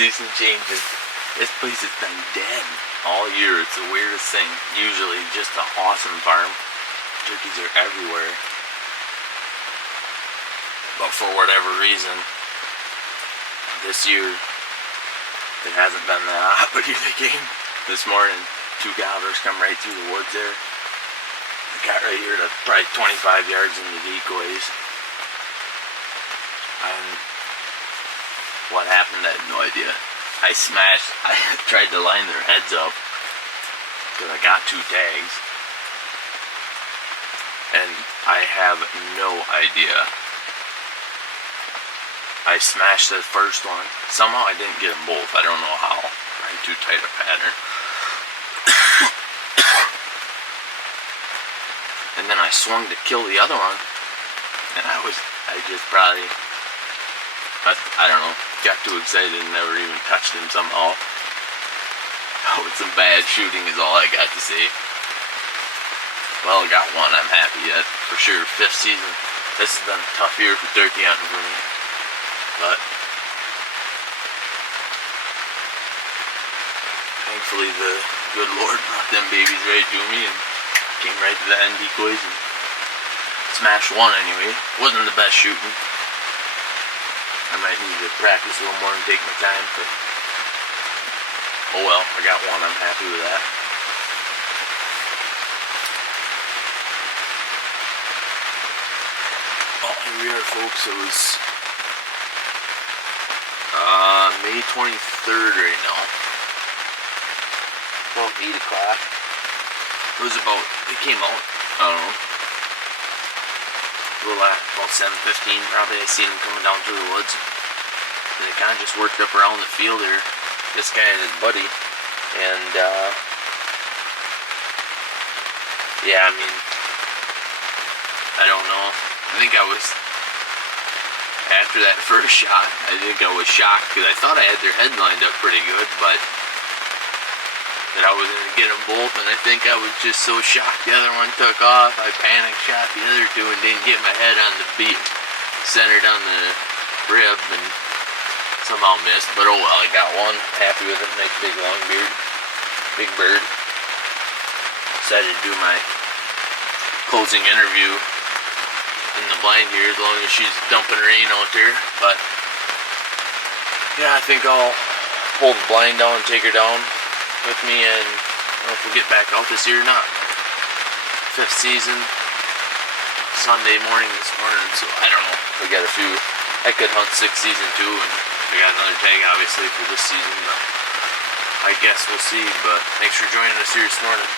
see some changes. This place has been dead all year. It's the weirdest thing. Usually just an awesome farm. Turkeys are everywhere. But for whatever reason, this year, it hasn't been that hot, but here they came. This morning, 2 gobblers come right through the woods there. They got right here to probably 25 yards into the decoys. And what happened, I have no idea. I tried to line their heads up, because I got 2 tags. And I have no idea. I smashed the first one. Somehow I didn't get them both. I don't know how. Probably too tight a pattern. And then I swung to kill the other one. And I don't know, got too excited and never even touched him somehow. Oh, it's some bad shooting is all I got to say. Well, I got one. I'm happy yet, for sure. 5th season. This has been a tough year for turkey hunting for me. But thankfully the good Lord brought them babies right to me and came right to the end decoys and smashed one anyway. Wasn't the best shooting. I might need to practice a little more and take my time, but oh well, I got one. I'm happy with that. Oh, here we are, folks. It was May 23rd right now. About 8 o'clock. It came out, I don't know, a little about 7:15 probably. I seen them coming down through the woods. And they kind of just worked up around the field there. This guy and his buddy. And, yeah, I mean, I don't know. I think after that first shot, I think I was shocked because I thought I had their head lined up pretty good, but that I was going to get them both, and I think I was just so shocked the other one took off. I panic shot the other 2 and didn't get my head on the beat, centered on the rib, and somehow missed, but oh well, I got one. Happy with it. Nice big long beard. Big bird. Decided to do my closing interview in the blind here as long as she's dumping rain out there, but yeah, I think I'll pull the blind down and take her down with me, and I don't know if we'll get back out this year or not. 5th season, Sunday morning this morning, so I don't know. We got a few. I could hunt 6th season too, and we got another tag obviously for this season, but I guess we'll see. But thanks for joining us here this morning.